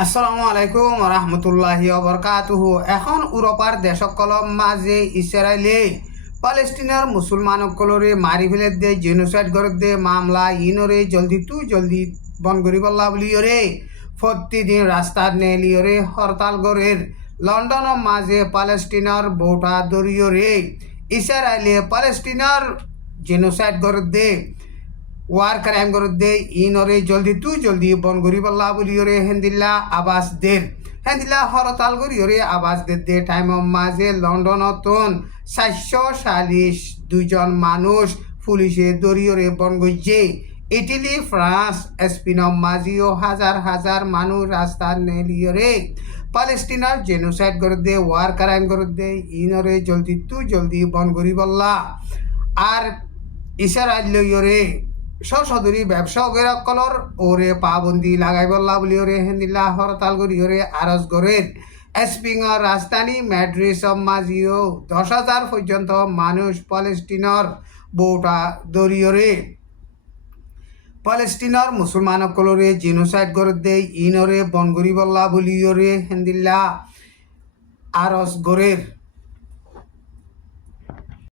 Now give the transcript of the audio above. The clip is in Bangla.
আসসালামু আলাইকুম রহমতুল্লাহি বরকাতুহু। এখন ইউরোপার দেশসকলৰ মাঝে ইসরায়েলে পালেস্টিনার মুসলমানসকলরে মারি ফেলে দে জেনোসাইড করে দে মামলা ইনরে জলদি বন করি বল্লা বুলিওরে প্রতিদিন রাস্তার নেলিওরে হরতাল গরের লন্ডনের মাঝে পালেস্টিনার বৌটা দরিয়রে ইসরায়েলে পালেস্টিনার জেনোসাইড করে দে ওয়ার ক্রাইম দে ইনরে জলদি বন করি বল্লা বুলিওরে হেন্দিল্লা আবাস দের হেন্দিল্লা হরতাল করিওরে আবাস দে টাইম মাঝে লন্ডনতন 440 দুইজন মানুষ পুলিশে দরিয়রে বন গইছে। ইটালি ফ্রান্স স্পেনের মাঝিও হাজার মানুষ রাস্তার নেলিয়রে পালেস্টিনার জেনোসাইড দে ওয়ার ক্রাইম দে ইনরে জলদি বন করি বল্লা আর ইসরায়েলরে সশদরি ব্যবসায়ীসকলৰ ওরে পাবন্দি লাগাই বল্লা বুলি ওরে হেন্দিল্লা হরতাল করি ওরে আরজ গরের স্পেনের রাজধানী ম্যাড্রিড মাঝিও 10,000 পর্যন্ত মানুষ পালেস্টিনের বৌটা দরিয়রে পালেস্টিনের মুসলমানসকলরে জেনোসাইড করে দে ইনরে বন করি বল্লা বুলি ওরে হেন্দিল্লা আরজ গরের।